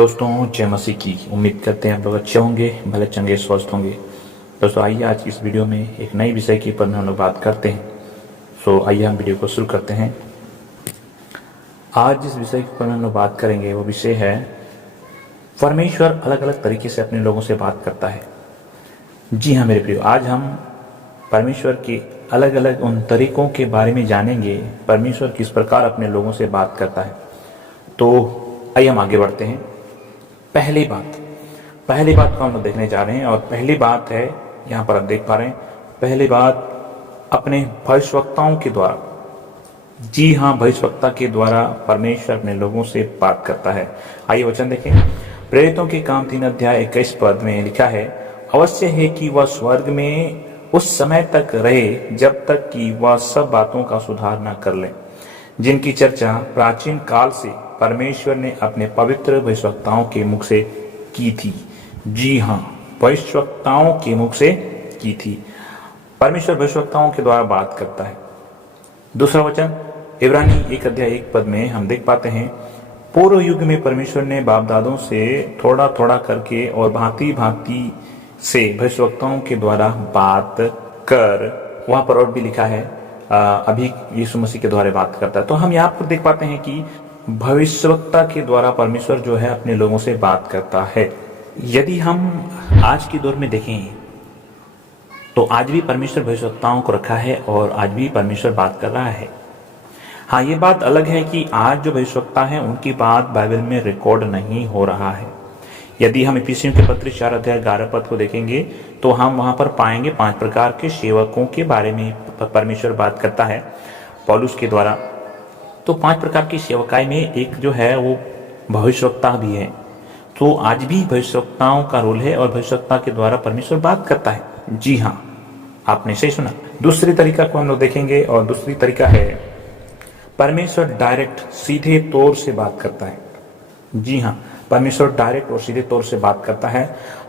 दोस्तों जय मसीह की। उम्मीद करते हैं आप लोग अच्छे होंगे, भले चंगे स्वस्थ होंगे। दोस्तों आइए आज की इस वीडियो में एक नई विषय के ऊपर में हम लोग बात करते हैं। आइए हम वीडियो को शुरू करते हैं। आज जिस विषय के ऊपर में हम लोग बात करेंगे वो विषय है परमेश्वर अलग अलग तरीके से अपने लोगों से बात करता है। जी हाँ मेरे प्रियो, आज हम परमेश्वर के अलग अलग उन तरीकों के बारे में जानेंगे, परमेश्वर किस प्रकार अपने लोगों से बात करता है। तो आइए हम आगे बढ़ते हैं। पहली बात को हम लोग देखने जा रहे हैं और पहली बात है, यहाँ पर आप देख पा रहे हैं, पहली बात अपने भविष्यवक्ताओं के द्वारा। जी हाँ, भविष्यवक्ता के द्वारा परमेश्वर अपने लोगों से बात करता है। आइए वचन देखें। प्रेरितों के काम 3 अध्याय 21 पद में लिखा है, अवश्य है कि वह स्वर्ग में उस समय तक रहे जब तक कि वह सब बातों का सुधार न कर ले, जिनकी चर्चा प्राचीन काल से परमेश्वर ने अपने पवित्र भविष्यवक्ताओं के मुख से की थी। जी हाँ, भविष्यवक्ताओं के मुख से की थी। परमेश्वर भविष्यवक्ताओं के द्वारा बात करता है। दूसरा वचन इब्रानी 1 अध्याय 1 पद में हम देख पाते हैं, पूर्व युग में परमेश्वर ने बाप दादों से थोड़ा थोड़ा करके और भांति भांति से भविष्यवक्ताओं के द्वारा बात कर, वहां पर और भी लिखा है अभी यीशु मसीह के द्वारा बात करता है। तो हम यहाँ पर देख पाते हैं कि भविष्यवक्ता के द्वारा परमेश्वर जो है अपने लोगों से बात करता है। यदि हम आज के दौर में देखें तो आज भी परमेश्वर भविष्यवक्ताओं को रखा है और आज भी परमेश्वर बात कर रहा है। हाँ, ये बात अलग है कि आज जो भविष्यवक्ता है उनकी बात बाइबल में रिकॉर्ड नहीं हो रहा है। यदि हम इफिसियों के पत्र 4 अध्याय 11 पद को देखेंगे तो हम वहां पर पाएंगे 5 प्रकार के सेवकों के बारे में परमेश्वर बात करता है पौलुस के द्वारा। तो 5 प्रकार की सेवकाई में एक जो है वो भविष्यवक्ता भी है। तो आज भी भविष्यवक्ताओं का रोल है और भविष्यवक्ता के द्वारा परमेश्वर बात करता है। जी हाँ, आपने सही सुना। दूसरी तरीका को हम लोग देखेंगे और दूसरी तरीका है परमेश्वर डायरेक्ट सीधे तौर से बात करता है। जी हाँ, परमेश्वर डायरेक्ट और सीधे तौर से बात करता है।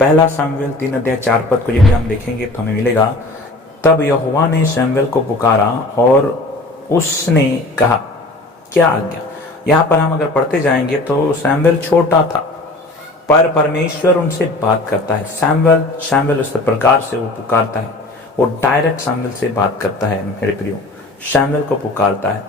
पहला शमूएल 3 अध्याय 4 पद को यदि हम देखेंगे तो हमें मिलेगा, तब यहोवा ने शमूएल को पुकारा और उसने कहा क्या आज्ञा। यहाँ पर हम अगर पढ़ते जाएंगे तो शमूएल छोटा था पर परमेश्वर उनसे बात करता है। शमूएल इस प्रकार से वो पुकारता है, वो डायरेक्ट शमूएल से बात करता है। मेरे प्रियो, शमूएल को पुकारता है।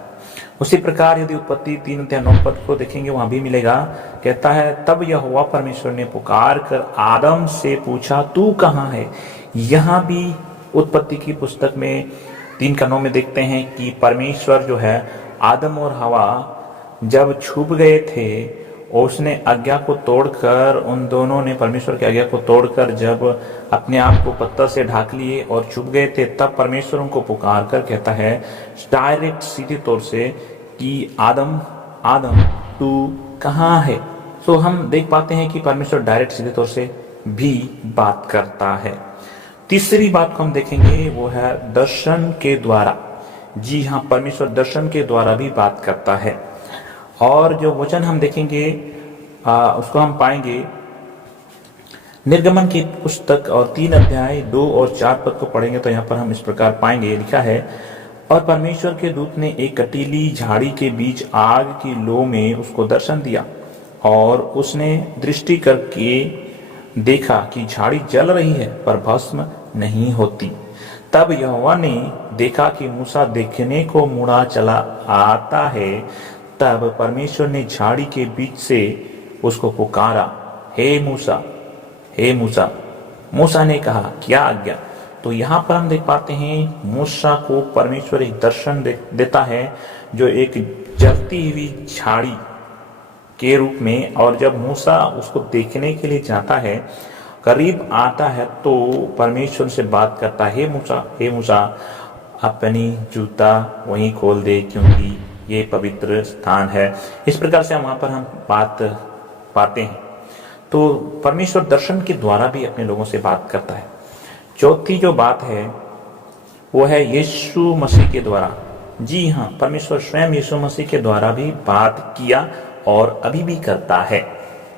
उसी प्रकार यदि उत्पत्ति 3 अध्याय 9 पद को देखेंगे वहां भी मिलेगा, कहता है तब यहोवा परमेश्वर ने पुकार कर आदम से पूछा तू कहाँ है। यहाँ भी उत्पत्ति की पुस्तक में 3:9 में देखते हैं कि परमेश्वर जो है आदम और हवा जब छुप गए थे और उसने आज्ञा को तोड़कर, उन दोनों ने परमेश्वर की आज्ञा को तोड़कर जब अपने आप को पत्थर से ढाक लिए और छुप गए थे, तब परमेश्वर उनको पुकार कर कहता है डायरेक्ट सीधे तौर से कि आदम आदम तू कहाँ है। तो हम देख पाते हैं कि परमेश्वर डायरेक्ट सीधे तौर से भी बात करता है। तीसरी बात को हम देखेंगे वो है दर्शन के द्वारा। जी हाँ, परमेश्वर दर्शन के द्वारा भी बात करता है। और जो वचन हम देखेंगे उसको हम पाएंगे निर्गमन की पुस्तक और 3 अध्याय 2 और 4 पद को पढ़ेंगे तो यहाँ पर हम इस प्रकार पाएंगे, लिखा है, और परमेश्वर के दूत ने एक कटीली झाड़ी के बीच आग की लौ में उसको दर्शन दिया और उसने दृष्टि करके देखा कि झाड़ी जल रही है पर भस्म नहीं होती। तब यहोवा ने देखा कि मूसा देखने को मुड़ा चला आता है। तब परमेश्वर ने झाड़ी के बीच से उसको पुकारा, हे मूसा, हे मूसा। मूसा ने कहा क्या आज्ञा। तो यहाँ पर हम देख पाते हैं मूसा को परमेश्वर एक दर्शन देता है जो एक जलती हुई झाड़ी के रूप में, और जब मूसा उसको देखने के लिए जाता है, करीब आता है, तो परमेश्वर से बात करता है, हे मूसा अपनी जूता वहीं खोल दे क्योंकि ये पवित्र स्थान है। इस प्रकार से वहां पर हम बात पाते हैं। तो परमेश्वर दर्शन के द्वारा भी अपने लोगों से बात करता है। चौथी जो बात है वो है यीशु मसीह के द्वारा। जी हाँ, परमेश्वर स्वयं यीशु मसीह के द्वारा भी बात किया और अभी भी करता है।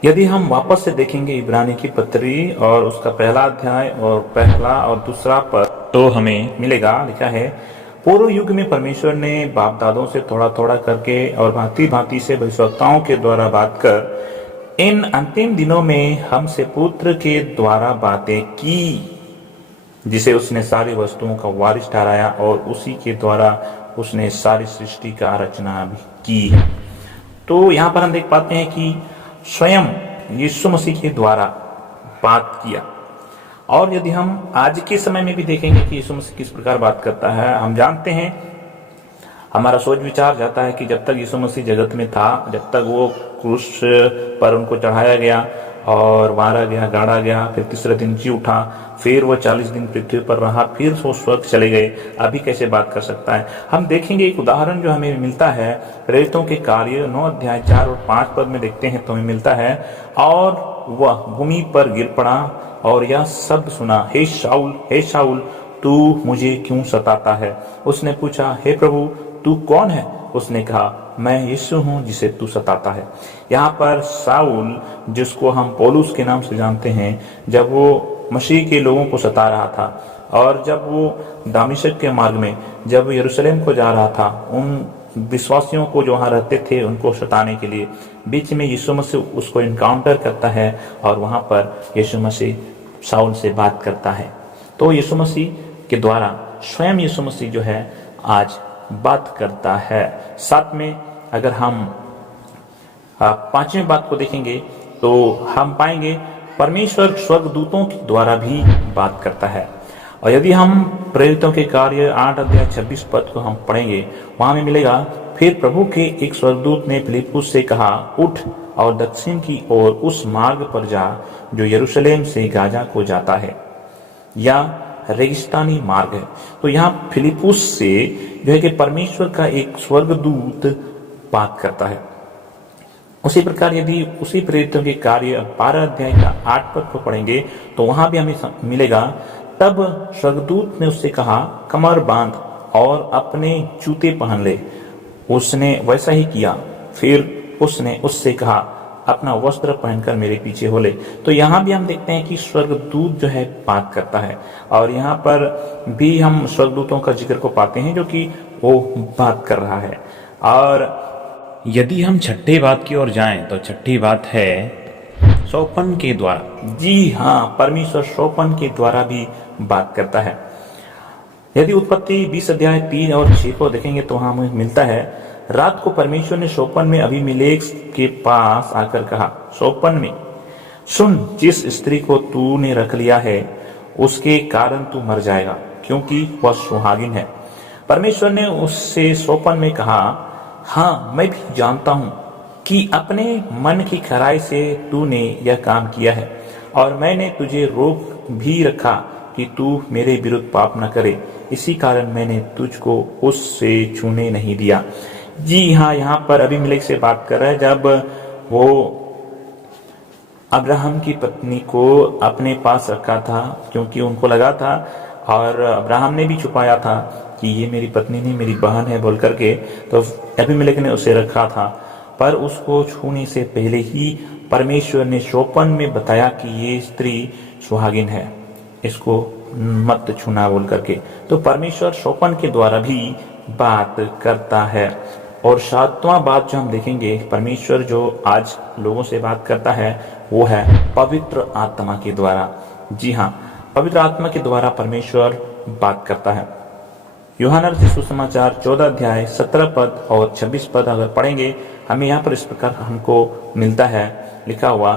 यदि हम वापस से देखेंगे इब्रानी की पत्री और उसका पहला अध्याय और पहला और दूसरा पद, तो हमें मिलेगा, लिखा है, पूर्व युग में परमेश्वर ने बाप दादों से थोड़ा थोड़ा करके और भांति भांति से भविष्यवक्ताओं के द्वारा बात कर इन अंतिम दिनों में हमसे पुत्र के द्वारा बातें की, जिसे उसने सारी वस्तुओं का वारिस ठहराया और उसी के द्वारा उसने सारी सृष्टि का रचना भी की। तो यहाँ पर हम देख पाते हैं कि स्वयं यीशु मसीह के द्वारा बात किया। और यदि हम आज के समय में भी देखेंगे कि यीशु मसीह किस प्रकार बात करता है, हम जानते हैं, हमारा सोच विचार जाता है कि जब तक यीशु मसीह जगत में था, जब तक वो क्रूस पर उनको चढ़ाया गया और मारा गया, गाड़ा गया, फिर तीसरे दिन जी उठा, फिर वो 40 दिन पृथ्वी पर रहा, फिर वो स्वर्ग चले गए, अभी कैसे बात कर सकता है। हम देखेंगे एक उदाहरण जो हमें मिलता है प्रेरितों के कार्य 9 अध्याय 4 और 5 पद में देखते हैं तो हमें मिलता है, और वह भूमि पर गिर पड़ा और यह शब्द सुना, हे शाऊल तू मुझे क्यों सताता है। उसने पूछा, हे प्रभु तू कौन है। उसने कहा, मैं यीशु हूं जिसे तू सताता है। यहाँ पर शाऊल, जिसको हम पौलुस के नाम से जानते हैं, जब वो मसीह के लोगों को सता रहा था और जब वो दामिश्क के मार्ग में जब यरूशलेम को जा रहा था, उन विश्वासियों को जो वहां रहते थे उनको सताने के लिए, बीच में यीशु मसीह उसको इनकाउंटर करता है और वहां पर यीशु मसीह शाऊल से बात करता है। तो यीशु मसीह के द्वारा स्वयं यीशु मसीह जो है आज बात करता है। साथ में अगर हम 5वें बात को देखेंगे तो हम पाएंगे परमेश्वर स्वर्गदूतों के द्वारा भी बात करता है। और यदि हम प्रेरितों के कार्य 8 अध्याय 26 पद को हम पढ़ेंगे, वहां में मिलेगा, फिर प्रभु के एक स्वर्गदूत ने फिलिप्पुस से कहा, उठ और दक्षिण की ओर उस मार्ग पर जा जो यरूशलेम से गाजा को जाता है, या रेगिस्तानी मार्ग है। तो यहाँ फिलिप्पुस से जो है कि परमेश्वर का एक स्वर्गदूत बात करता है। उसी प्रकार यदि उसी प्रेरितों के कार्य 12 अध्याय का 8 पद को पढ़ेंगे तो वहां भी हमें मिलेगा, तब स्वर्गदूत ने उससे कहा, कमर बांध और अपने जूते पहन ले। उसने वैसा ही किया। फिर उसने उससे कहा, अपना वस्त्र पहनकर मेरे पीछे हो ले। तो यहाँ भी हम देखते हैं कि स्वर्गदूत जो है बात करता है, और यहाँ पर भी हम स्वर्गदूतों का जिक्र को पाते हैं जो कि वो बात कर रहा है। और यदि हम छठी बात की ओर जाएं तो छठी बात है सोपन के द्वारा। जी हाँ, परमेश्वर सोपन के द्वारा भी बात करता है। यदि उत्पत्ति 20 अध्याय 3 और 6 को देखेंगे तो वहां हमें मिलता है, रात को परमेश्वर ने सोपन में अबीमेलेक के पास आकर कहा, सोपन में सुन, जिस स्त्री को तूने रख लिया है उसके कारण तू मर जाएगा, क्योंकि वह सुहागिन है। परमेश्वर ने उससे सोपन में कहा, हाँ मैं भी जानता हूं कि अपने मन की खराई से तूने यह काम किया है, और मैंने तुझे रोक भी रखा कि तू मेरे विरुद्ध पाप न करे, इसी कारण मैंने तुझको उससे छूने नहीं दिया। जी हाँ, यहाँ पर अबीमेलेक से बात कर रहा है, जब वो अब्राहम की पत्नी को अपने पास रखा था, क्योंकि उनको लगा था, और अब्राहम ने भी छुपाया था कि ये मेरी पत्नी नहीं मेरी बहन है बोल करके, तो अबीमेलेक ने उसे रखा था। पर उसको छूने से पहले ही परमेश्वर ने सोपन में बताया कि ये स्त्री सुहागिन है, इसको मत छूना बोल करके। तो परमेश्वर सोपन के द्वारा भी बात करता है। और 7वां बात जो हम देखेंगे, परमेश्वर जो आज लोगों से बात करता है वो है पवित्र आत्मा के द्वारा। जी हाँ, पवित्र आत्मा के द्वारा परमेश्वर बात करता है। यूहन्ना रचित सुसमाचार 14 अध्याय 17 पद और 26 पद अगर पढ़ेंगे, हमें यहाँ पर इस प्रकार हमको मिलता है लिखा हुआ,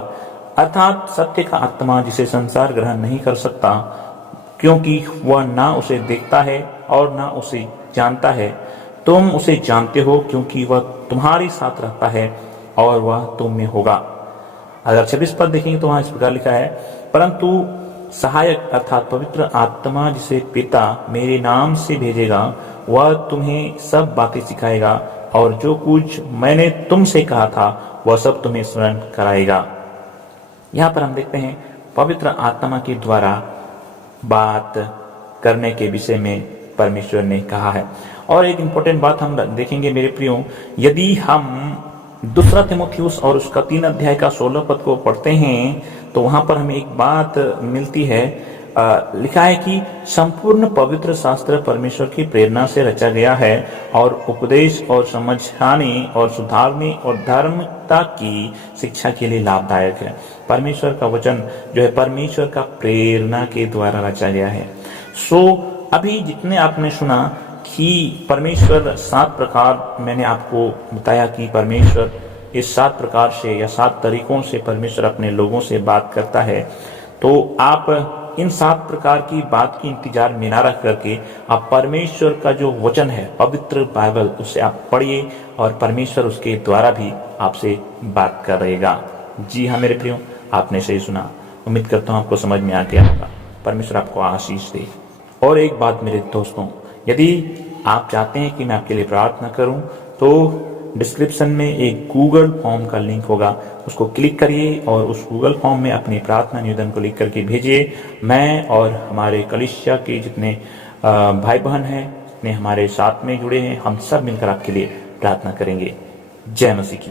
अर्थात सत्य का आत्मा जिसे संसार ग्रहण नहीं कर सकता, क्योंकि वह ना उसे देखता है और ना उसे जानता है। तुम उसे जानते हो क्योंकि वह तुम्हारे साथ रहता है और वह तुम में होगा। अगर 26 पद देखेंगे तो वहां इस प्रकार लिखा है, परंतु सहायक अर्थात पवित्र आत्मा जिसे पिता मेरे नाम से भेजेगा, वह तुम्हें सब बातें सिखाएगा और जो कुछ मैंने तुमसे कहा था वह सब तुम्हें स्मरण कराएगा। यहाँ पर हम देखते हैं पवित्र आत्मा के द्वारा बात करने के विषय में परमेश्वर ने कहा है। और एक इंपॉर्टेंट बात हम देखेंगे मेरे प्रियो, यदि हम 2 तीमुथियुस और उसका 3 अध्याय का 16 पद को पढ़ते हैं तो वहां पर हमें एक बात मिलती है, लिखा है कि संपूर्ण पवित्र शास्त्र परमेश्वर की प्रेरणा से रचा गया है और उपदेश और समझाने और सुधारने और धार्मिकता की शिक्षा के लिए लाभदायक है। परमेश्वर का वचन जो है परमेश्वर का प्रेरणा के द्वारा रचा गया है। अभी जितने आपने सुना कि परमेश्वर 7 प्रकार, मैंने आपको बताया कि परमेश्वर इस 7 प्रकार से या 7 तरीकों से परमेश्वर अपने लोगों से बात करता है। तो आप इन 7 प्रकार की बात की इंतजार में ना रख करके आप परमेश्वर का जो वचन है पवित्र बाइबल उसे आप पढ़िए और परमेश्वर उसके द्वारा भी आपसे बात कर रहेगा। जी हाँ मेरे प्रियो, आपने सही सुना। उम्मीद करता हूँ आपको समझ में आ गया होगा। परमेश्वर आपको आशीष दे। और एक बात मेरे दोस्तों, यदि आप चाहते हैं कि मैं आपके लिए प्रार्थना करूं तो डिस्क्रिप्शन में एक गूगल फॉर्म का लिंक होगा, उसको क्लिक करिए और उस गूगल फॉर्म में अपनी प्रार्थना निवेदन को लिख करके भेजिए। मैं और हमारे कलीसिया के जितने भाई बहन हैं, जितने हमारे साथ में जुड़े हैं, हम सब मिलकर आपके लिए प्रार्थना करेंगे। जय मसीह की।